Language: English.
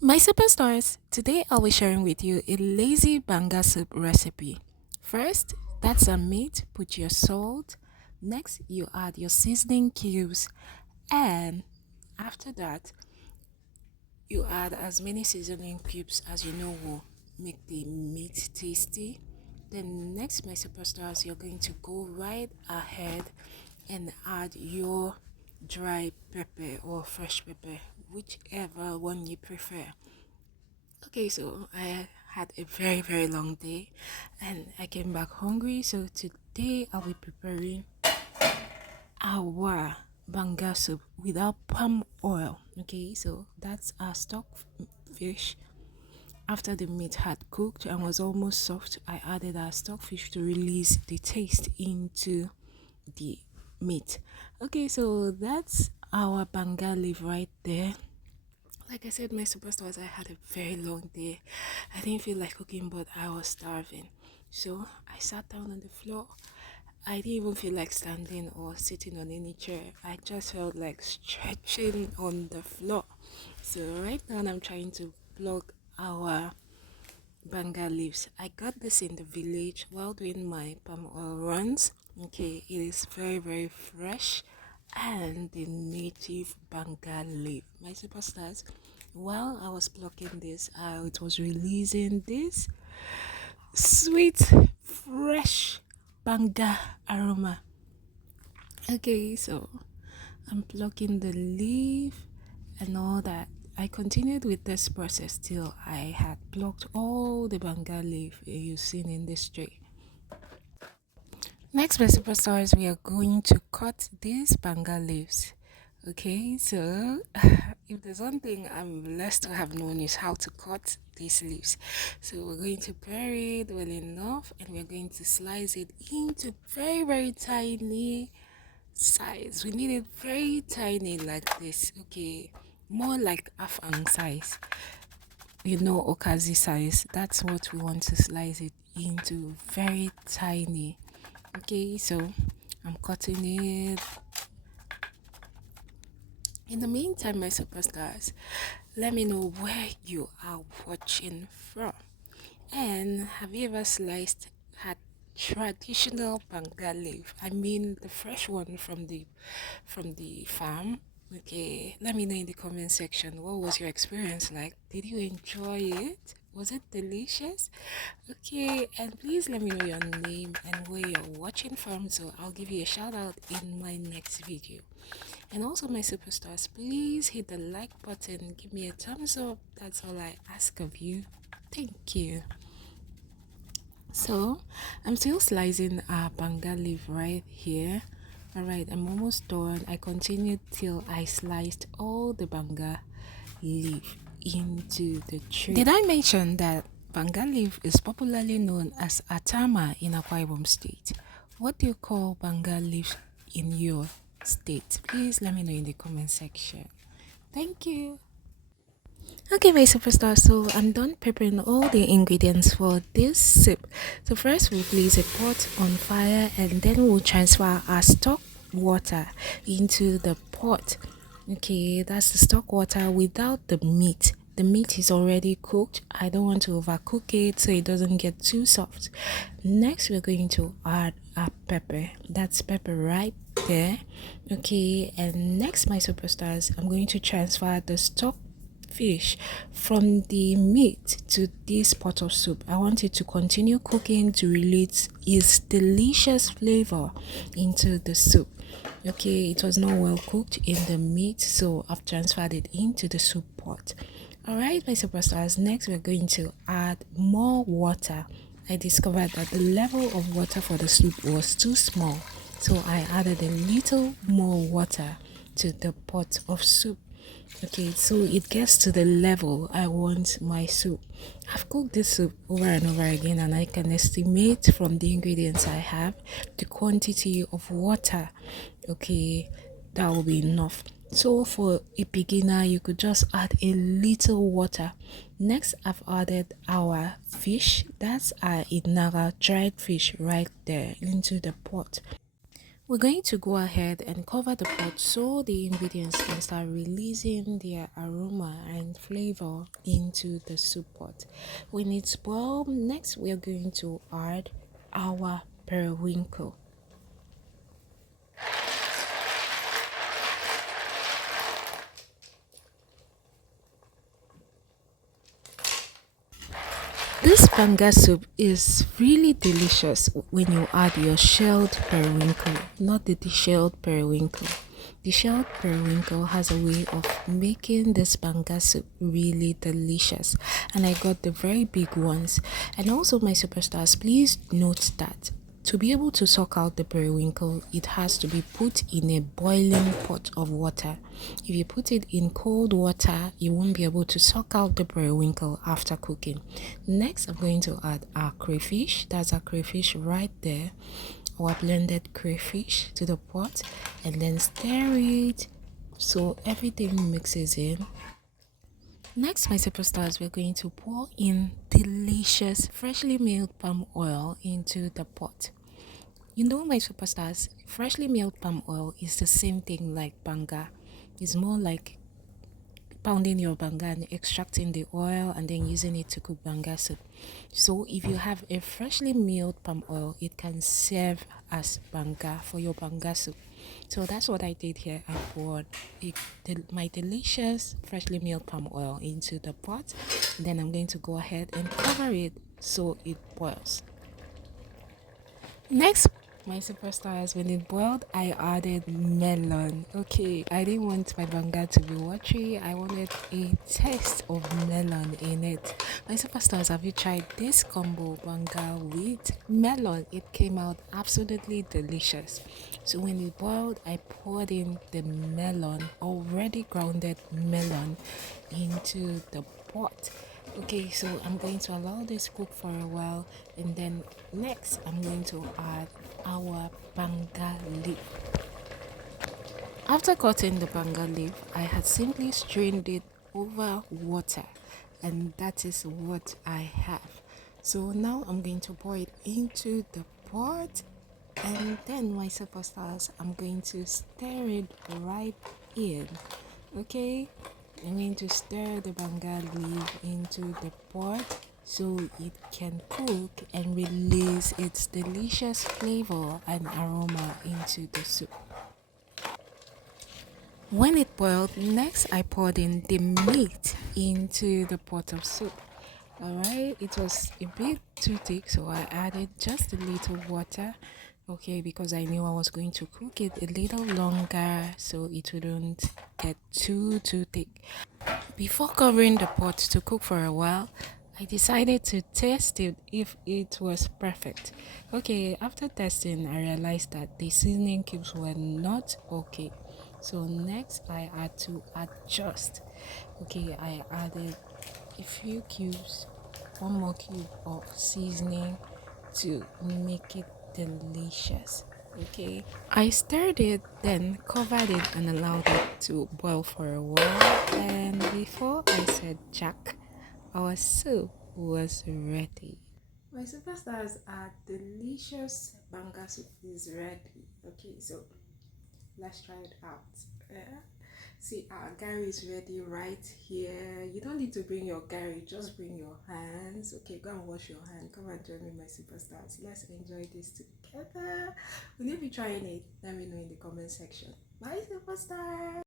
My superstars, today I'll be sharing with you a lazy banga soup recipe. First, that's some meat, put your salt. Next, you add your seasoning cubes, and after that, you add as many seasoning cubes as you know will make the meat tasty. Then next, my superstars, you're going to go right ahead and add your dry pepper or fresh pepper, whichever one you prefer. Okay, so I had a very long day and I came back hungry. So today I'll be preparing our banga soup without palm oil. Okay, so that's our stock fish. After the meat had cooked and was almost soft, I added our stockfish to release the taste into the meat. Okay, so that's our banga leaf right there. Like I said, my superstars, I had a very long day. I didn't feel like cooking, but I was starving. So I sat down on the floor. I didn't even feel like standing or sitting on any chair. I just felt like stretching on the floor. So right now I'm trying to plug our banga leaves. I got this in the village while doing my palm oil runs. Okay, it is very fresh and the native banga leaf. My superstars, while I was plucking this, it was releasing this sweet, fresh banga aroma. Okay, so I'm plucking the leaf and all that. I continued with this process till I had plucked all the banga leaf you've seen in this tray. Next, my superstars, we are going to cut these banga leaves. Okay, so if there's one thing I'm blessed to have known is how to cut these leaves. So we're going to bury it well enough and we're going to slice it into very tiny size. We need it very tiny like this. Okay, more like half an size. You know, okazi size. That's what we want to slice it into, very tiny. Okay, so I'm cutting it. In the meantime, my superstars, let me know where you are watching from. And have you ever had traditional banga leaf? I mean the fresh one from the farm. Okay, let me know in the comment section what was your experience like. Did you enjoy it? Was it delicious? Okay, and please let me know your name and where you're watching from so I'll give you a shout out in my next video. And also, my superstars, please hit the like button, give me a thumbs up. That's all I ask of you. Thank you. So, I'm still slicing our banga leaf right here. Alright, I'm almost done. I continued till I sliced all the banga leaf into the tray. Did I mention that banga leaf is popularly known as atama in Akwa Ibom State? What do you call banga leaf in your state? Please let me know in the comment section. Thank you. Okay, my superstar, so I'm done preparing all the ingredients for this soup. So first we'll place a pot on fire and then we'll transfer our stock water into the pot. Okay, that's the stock water without the meat. The meat is already cooked. I don't want to overcook it so it doesn't get too soft. Next, we're going to add our pepper. That's pepper right there. Okay, and next, my superstars, I'm going to transfer the stock fish from the meat to this pot of soup. I want it to continue cooking to release its delicious flavor into the soup. Okay, it was not well cooked in the meat, so I've transferred it into the soup pot. Alright, my superstars, next we're going to add more water. I discovered that the level of water for the soup was too small, so I added a little more water to the pot of soup. Okay, so it gets to the level I want my soup. I've cooked this soup over and over again, and I can estimate from the ingredients I have the quantity of water. Okay, that will be enough. So for a beginner, you could just add a little water. Next, I've added our fish. That's our inaga dried fish right there into the pot. We're going to go ahead and cover the pot so the ingredients can start releasing their aroma and flavor into the soup pot. When it's boiled, next we're going to add our periwinkle. This banga soup is really delicious when you add your shelled periwinkle, not the deshelled periwinkle. The shelled periwinkle has a way of making this banga soup really delicious, and I got the very big ones. And also, my superstars, please note that to be able to suck out the periwinkle, it has to be put in a boiling pot of water. If you put it in cold water, you won't be able to suck out the periwinkle after cooking. Next, I'm going to add our crayfish. That's our crayfish right there. Our blended crayfish to the pot, and then stir it so everything mixes in. Next, my superstars, we're going to pour in delicious freshly milled palm oil into the pot. You know, my superstars, freshly milled palm oil is the same thing like banga. It's more like pounding your banga and extracting the oil and then using it to cook banga soup. So if you have a freshly milled palm oil, it can serve as banga for your banga soup. So that's what I did here. I poured my delicious freshly milled palm oil into the pot. Then I'm going to go ahead and cover it so it boils. Next, my superstars, when it boiled, I added melon. Okay, I didn't want my banga to be watery. I wanted a taste of melon in it. My superstars, have you tried this combo banga with melon? It came out absolutely delicious. So when it boiled, I poured in the melon, already grounded melon, into the pot. Okay, so I'm going to allow this cook for a while, and then next I'm going to add our banga leaf. After cutting the banga leaf, I had simply strained it over water, and that is what I have. So now I'm going to pour it into the pot, and then my superstars, I'm going to stir it right in. Okay, I'm going to stir the banga leaf into the pot so it can cook and release its delicious flavor and aroma into the soup. When it boiled, next I poured in the meat into the pot of soup. Alright, it was a bit too thick, so I added just a little water. Okay, because I knew I was going to cook it a little longer so it wouldn't get too thick. Before covering the pot to cook for a while, I decided to test it if it was perfect. Okay, after testing, I realized that the seasoning cubes were not okay. So next, I had to adjust. Okay, I added a few cubes, one more cube of seasoning to make it delicious. Okay, I stirred it, then covered it and allowed it to boil for a while. And before I said Jack, our soup was ready. My superstars, are delicious banga soup is ready. Okay, so let's try it out. Yeah. See, our Gary is ready right here. You don't need to bring your Gary, just bring your hands. Okay, go and wash your hand. Come and join me, my superstars. Let's enjoy this together. Will you be trying it? Let me know in the comment section. Bye, superstars.